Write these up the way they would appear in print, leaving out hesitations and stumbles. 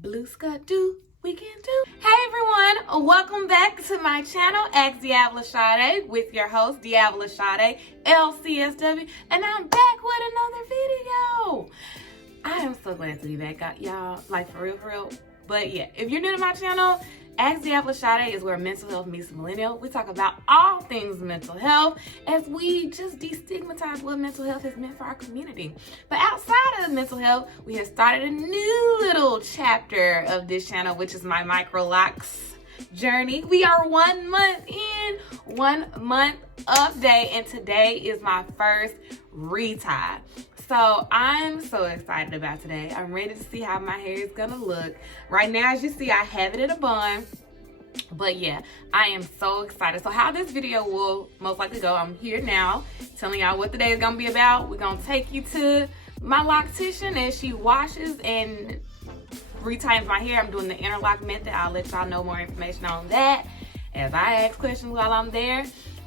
Blue sky do, we can do. Hey everyone, welcome back to my channel, Ask DeAvila Sadé, with your host, DeAvila Sadé, LCSW, and I'm back with another video. I am so glad to be back, y'all, like for real. But yeah, if you're new to my channel, Ask DeAvila Sadé is where mental health meets millennial. We talk about all things mental health as we just destigmatize what mental health has meant for our community. But outside of mental health, we have started a new little chapter of this channel, which is my Microlocs journey. We are 1 month in, 1 month update, and today is my first retie. So I'm so excited about today. I'm ready to see how my hair is gonna look. Right now, as you see, I have it in a bun. But yeah, I am so excited. So how this video will most likely go, I'm here now telling y'all what the day is gonna be about. We're gonna take you to my loctician as she washes and reties my hair. I'm doing the interlock method. I'll let y'all know more information on that as I ask questions while I'm there.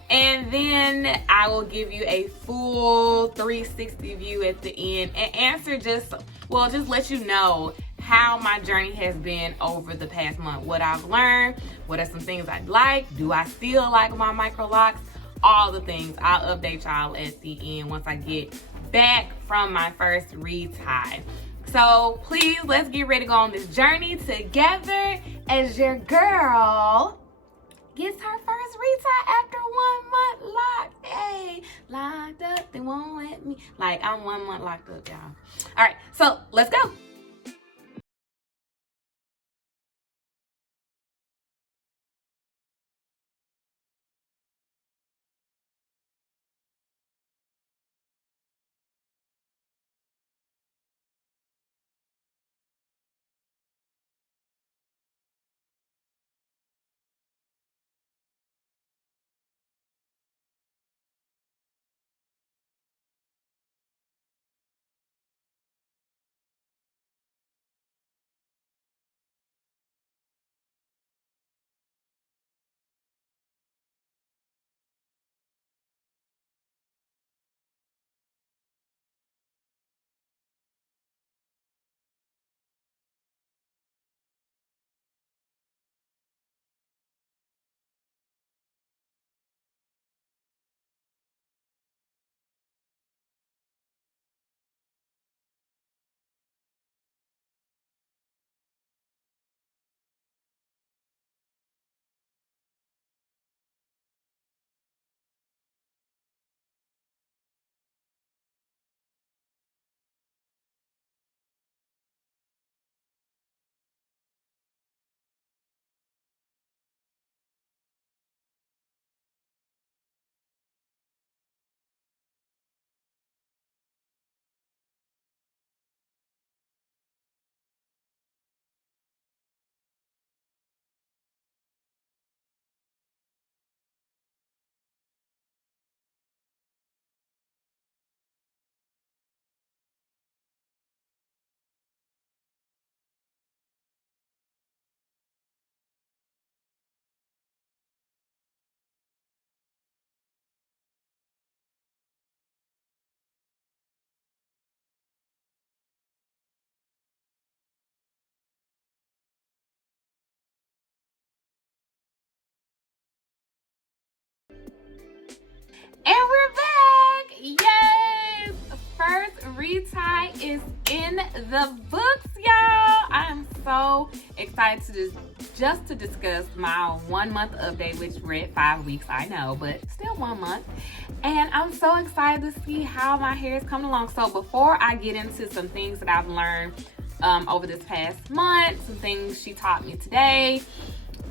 And then I will give you a full 360 view at the end and answer just let you know how my journey has been over the past month. What I've learned, what are some things I like, do I still like my Microlocs, all the things. I'll update y'all at the end once I get back from my first retie. So please, let's get ready to go on this journey together as your girl gets her first retie after 1 month locked. Hey, locked up, they won't let me. Like, I'm 1 month locked up, y'all. All right, so let's go. And we're back! Yes! First retie is in the books, y'all! I am so excited to discuss my 1 month update, which we're at 5 weeks, I know, but still 1 month. And I'm so excited to see how my hair is coming along. So before I get into some things that I've learned over this past month, some things she taught me today,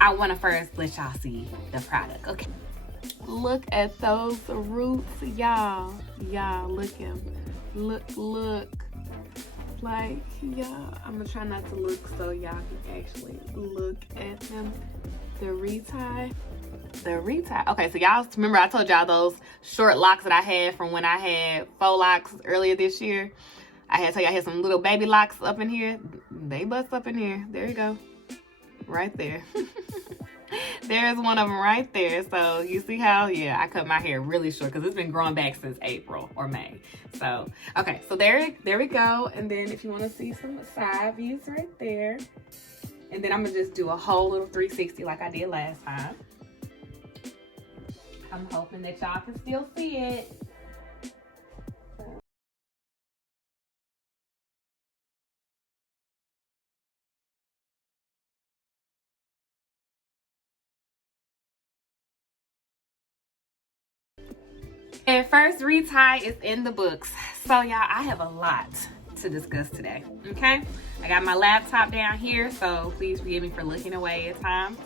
I want to first let y'all see the product, okay? Look at those roots, y'all. Y'all, look at them. Look. Like, y'all, I'm gonna try not to look so y'all can actually look at them. The retie. Okay, so y'all remember I told y'all those short locks that I had from when I had faux locks earlier this year? I had to tell you I had some little baby locks up in here. They bust up in here. There you go. Right there. There's one of them right there. So you see how, yeah, I cut my hair really short because it's been growing back since April or May. So, okay, so there we go. And then if you want to see some side views right there. And then I'm gonna just do a whole little 360 like I did last time. I'm hoping that y'all can still see it. And first retie is in the books. So y'all, I have a lot to discuss today, okay? I got my laptop down here, so please forgive me for looking away at times.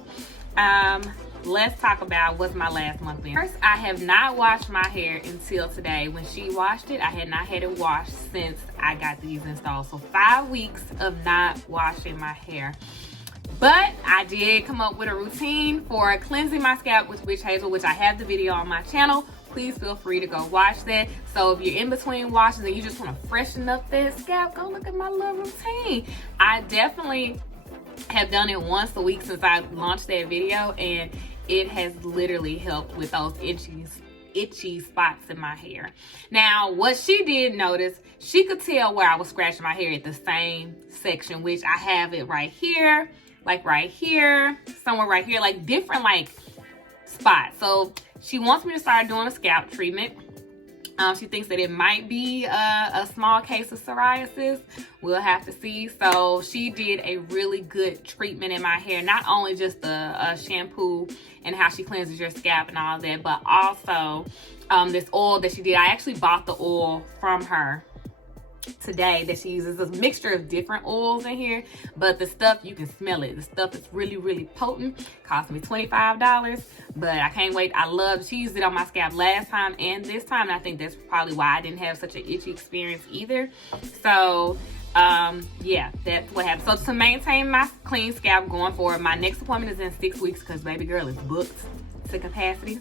Let's talk about what's my last month been. First, I have not washed my hair until today. When she washed it, I had not had it washed since I got these installed. So 5 weeks of not washing my hair. But I did come up with a routine for cleansing my scalp with witch hazel, which I have the video on my channel. Please feel free to go watch that. So if you're in between washes and you just want to freshen up that scalp, go look at my little routine. I definitely have done it once a week since I launched that video, and it has literally helped with those itchy spots in my hair. Now, what she did notice, she could tell where I was scratching my hair at the same section, which I have it right here, like right here, somewhere right here, like different like spots. So she wants me to start doing a scalp treatment. She thinks that it might be a small case of psoriasis. We'll have to see. So she did a really good treatment in my hair. Not only just the shampoo and how she cleanses your scalp and all that, but also this oil that she did. I actually bought the oil from her today that she uses. A mixture of different oils in here, but the stuff, you can smell it. The stuff is really, really potent. Cost me $25, but I can't wait. I love, she used it on my scalp last time and this time, and I think that's probably why I didn't have such an itchy experience either. So yeah, that's what happened. So to maintain my clean scalp going forward, my next appointment is in 6 weeks because baby girl is booked to capacity.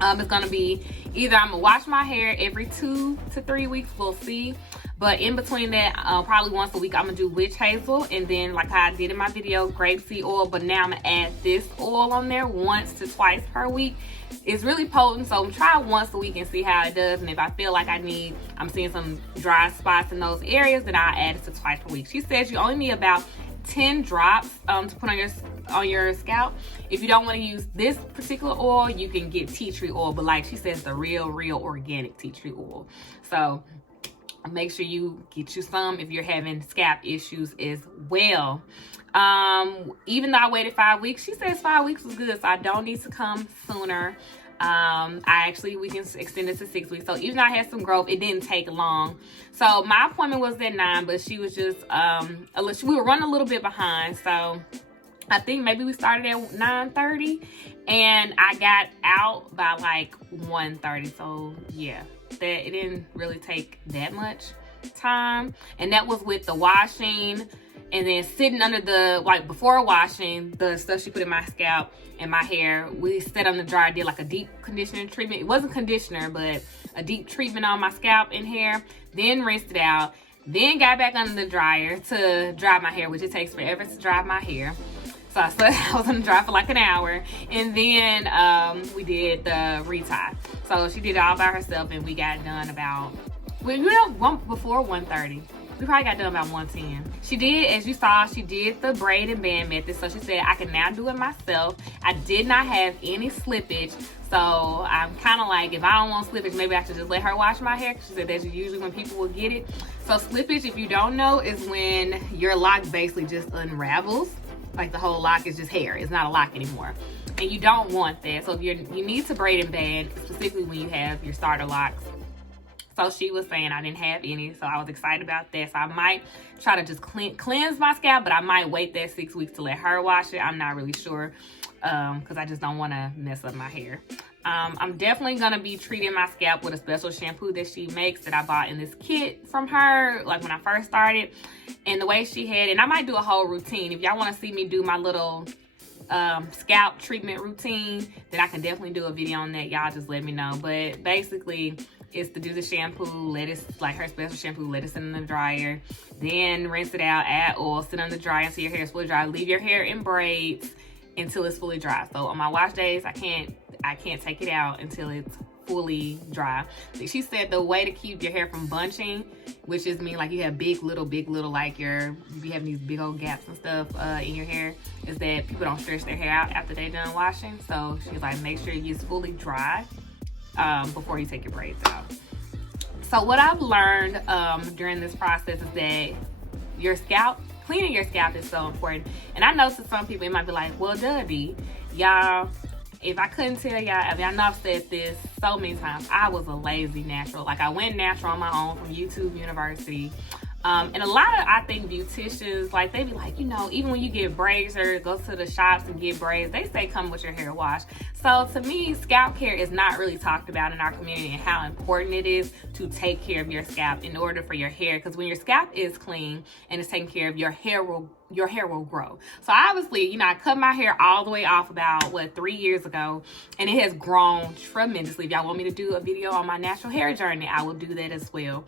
It's gonna be either I'm gonna wash my hair every 2 to 3 weeks, we'll see. But in between that, probably once a week, I'm gonna do witch hazel, and then like I did in my video, grapeseed oil. But now I'm gonna add this oil on there once to twice per week. It's really potent, so I'm try once a week and see how it does. And if I feel like I'm seeing some dry spots in those areas, then I'll add it to twice per week. She says you only need about 10 drops to put on your scalp. If you don't want to use this particular oil, you can get tea tree oil, but like she says, the real organic tea tree oil. So make sure you get you some if you're having scalp issues as well. Even though I waited 5 weeks, she says 5 weeks was good, so I don't need to come sooner. We can extend it to 6 weeks. So even though I had some growth, it didn't take long. So my appointment was at 9, but she was just, we were running a little bit behind. So I think maybe we started at 9:30 and I got out by like 1:30. So yeah, that it didn't really take that much time. And that was with the washing and then sitting under the, like before washing, the stuff she put in my scalp and my hair, we set on the dryer, did like a deep conditioning treatment. It wasn't conditioner, but a deep treatment on my scalp and hair, then rinsed it out, then got back under the dryer to dry my hair, which it takes forever to dry my hair. So I was on the dry for like an hour, and then we did the retie. So she did it all by herself, and we got done about, before 1:30. We probably got done about 1:10. She did, as you saw, she did the braid and band method. So she said I can now do it myself. I did not have any slippage. So I'm kind of like, if I don't want slippage, maybe I should just let her wash my hair. She said that's usually when people will get it. So slippage, if you don't know, is when your lock basically just unravels. Like the whole lock is just hair. It's not a lock anymore. And you don't want that. So if you need to braid and band, specifically when you have your starter locks. So she was saying I didn't have any, so I was excited about that. So I might try to just cleanse my scalp, but I might wait that 6 weeks to let her wash it. I'm not really sure because I just don't want to mess up my hair. I'm definitely going to be treating my scalp with a special shampoo that she makes that I bought in this kit from her, like when I first started. And the way she had it, and I might do a whole routine. If y'all want to see me do my little scalp treatment routine, then I can definitely do a video on that. Y'all just let me know. But basically, it's to do the shampoo, let it, like her special shampoo, let it sit in the dryer, then rinse it out, add oil, sit on the dryer until your hair is fully dry, leave your hair in braids, until it's fully dry. So on my wash days, I can't take it out until it's fully dry. She said the way to keep your hair from bunching, which is mean like you have big little, like you be having these big old gaps and stuff in your hair, is that people don't stretch their hair out after they're done washing. So she's like, make sure it's fully dry before you take your braids out. So what I've learned during this process is that cleaning your scalp is so important. And I know to some people it might be like, well, Duddy, y'all, if I couldn't tell y'all, I mean, I know I've said this so many times, I was a lazy natural. Like, I went natural on my own from YouTube University. And a lot of, I think, beauticians, like, they be like, you know, even when you get braids or go to the shops and get braids, they say come with your hair wash. So to me, scalp care is not really talked about in our community, and how important it is to take care of your scalp in order for your hair. Because when your scalp is clean and it's taken care of, your hair will grow. So obviously, you know, I cut my hair all the way off about 3 years ago, and it has grown tremendously. If y'all want me to do a video on my natural hair journey, I will do that as well.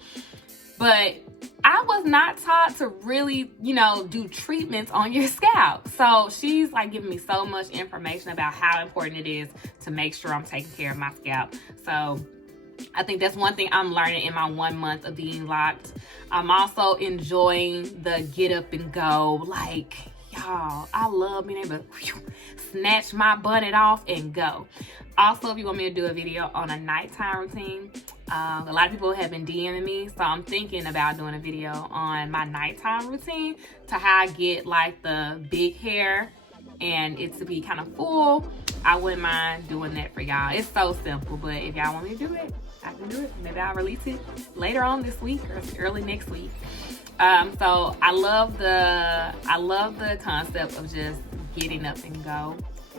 But I was not taught to really, you know, do treatments on your scalp. So she's like giving me so much information about how important it is to make sure I'm taking care of my scalp. So I think that's one thing I'm learning in my 1 month of being locked. I'm also enjoying the get up and go. Like, y'all, I love being able to snatch my bonnet off and go. Also, if you want me to do a video on a nighttime routine, a lot of people have been DMing me, so I'm thinking about doing a video on my nighttime routine, to how I get like the big hair and it to be kind of full. I wouldn't mind doing that for y'all. It's so simple, but if y'all want me to do it, I can do it. Maybe I'll release it later on this week or early next week. So I love the concept of just getting up and go.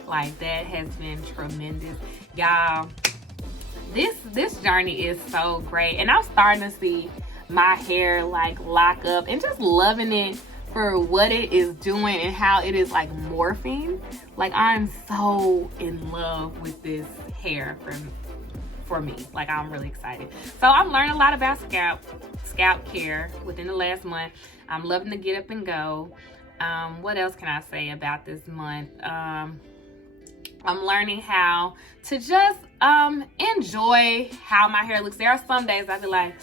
Like, that has been tremendous, y'all. This journey is so great, and I'm starting to see my hair like lock up, and just loving it for what it is doing and how it is like morphing. Like, I'm so in love with this hair for me. Like, I'm really excited. So I'm learning a lot about scalp care within the last month. I'm loving to get up and go. What else can I say about this month? I'm learning how to just enjoy how my hair looks. There are some days I feel like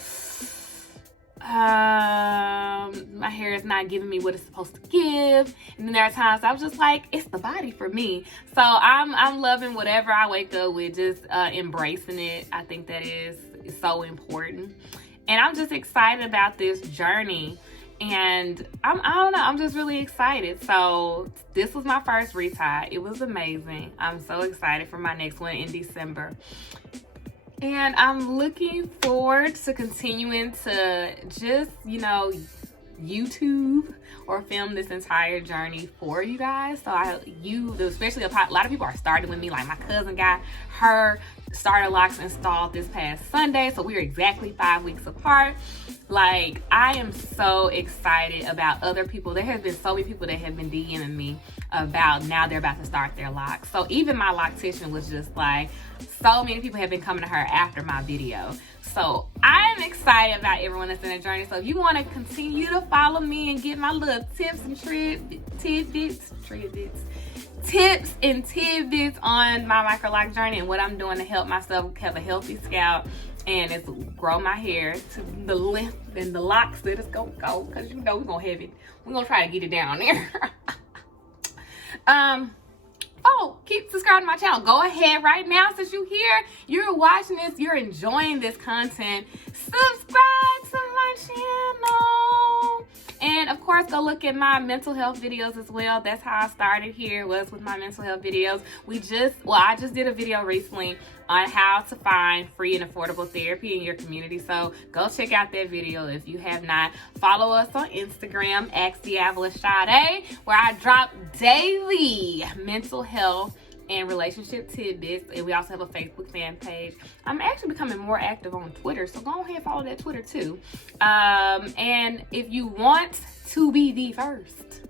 my hair is not giving me what it's supposed to give, and then there are times I'm just like, it's the body for me. So I'm loving whatever I wake up with, just embracing it. I think that is so important, and I'm just excited about this journey. And I don't know, I'm just really excited. So this was my first retie. It was amazing. I'm so excited for my next one in December. And I'm looking forward to continuing to just, you know, YouTube or film this entire journey for you guys. So especially a lot of people are starting with me. Like, my cousin got her starter locks installed this past Sunday, so we're exactly 5 weeks apart. Like, I am so excited about other people. There have been so many people that have been DMing me about now they're about to start their locks. So even my loctician was just like, so many people have been coming to her after my video. So I'm excited about everyone that's in the journey. So if you want to continue to follow me and get my little tips and tidbits on my microloc journey and what I'm doing to help myself have a healthy scalp and it's grow my hair to the length and the locks that it's gonna go, because you know we're gonna have it. We're gonna try to get it down there. Keep subscribing to my channel. Go ahead right now, since you're here, you're watching this, you're enjoying this content. Subscribe to my channel. And of course, go look at my mental health videos as well. That's how I started here, was with my mental health videos. I just did a video recently on how to find free and affordable therapy in your community. So go check out that video if you have not. Follow us on Instagram, DeAvila Sadé, where I drop daily mental health and relationship tidbits. And we also have a Facebook fan page. I'm actually becoming more active on Twitter, so go ahead and follow that Twitter too. And if you want to be the first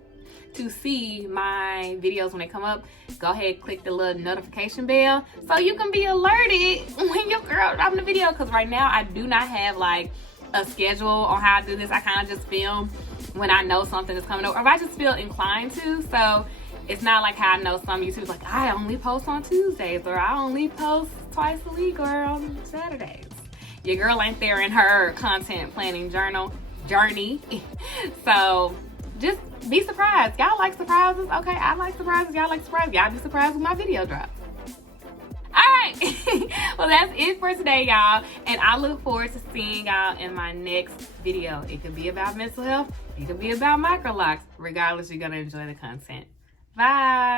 to see my videos when they come up, go ahead, click the little notification bell so you can be alerted when your girl dropping the video. Because right now I do not have like a schedule on how I do this. I kind of just film when I know something is coming up, or if I just feel inclined to. So It's not like how I know some YouTubers like, I only post on Tuesdays, or I only post twice a week, or on Saturdays. Your girl ain't there in her content planning journey. So just be surprised. Y'all like surprises? Okay, I like surprises. Y'all like surprises. Y'all be surprised when my video drops. Alright, well that's it for today, y'all, and I look forward to seeing y'all in my next video. It could be about mental health, it could be about microlocs. Regardless, you're gonna enjoy the content. Bye.